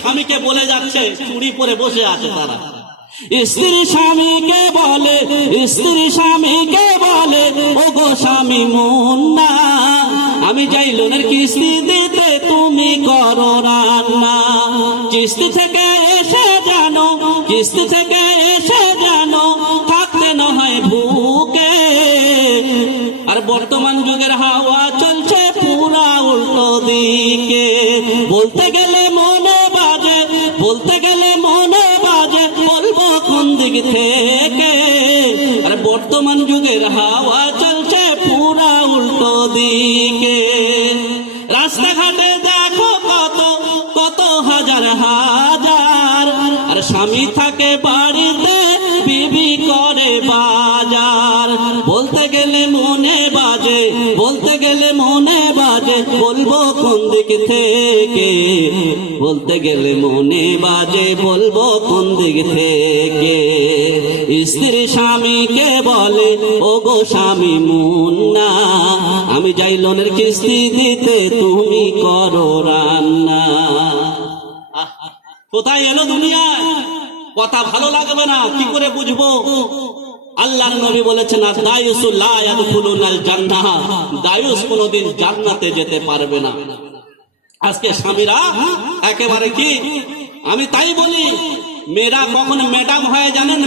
স্বামীকে বলে যাচ্ছে, চুরি পরে বসে আছে তারা। স্ত্রী স্বামীকে বলে, স্ত্রী স্বামীকে বলে, ও গো স্বামী মুন্না, আমি যাই লোনের কিস্তি দিতে, তুমি করো রান্না। কিস্তি থেকে এসে জানো, কিস্তি থেকে এসে জানো, থাকতে না হয় ভুকে। আর বর্তমান যুগের হাওয়া চলছে পুরা উল্টো দিকে। বলতে গেলে মনে বাজে, বলতে গেলে মনে বাজে, বলবো কোন দিক থেকে। আর বর্তমান যুগের হাওয়া চলছে পুরা উল্টো দিকে। রাস্তাঘাটে দেখো কত কত হাজার হাজার, আর স্বামী থাকে বাড়িতে, বিবি করে বাজার। বলতে গেলে মনে বাজে, বলতে গেলে মনে বাজে, বলবো কোন দিক থেকে। বলতে গেলে মনে বাজে, বলবো কোন দিক থেকে। স্ত্রী স্বামীকে বলে, ও গো স্বামী মুন্না, আমি যাই লোনের কিস্তি দিতে, তুমি করো রান্না। কোথায় এলো দুনিয়ায়? কথা ভালো লাগবে না, কি করে বুঝবো? আল্লাহর নবী বলেছেন, দায়ুসু লা ইয়াদখুলুনাল জান্নাহ, দায়ুস কোনদিন জান্নাতে যেতে পারবে না। আজকে স্বামীরা একেবারে কি, আমি তাই বলি, মেয়েরা কখন ম্যাডাম হয় জানেন?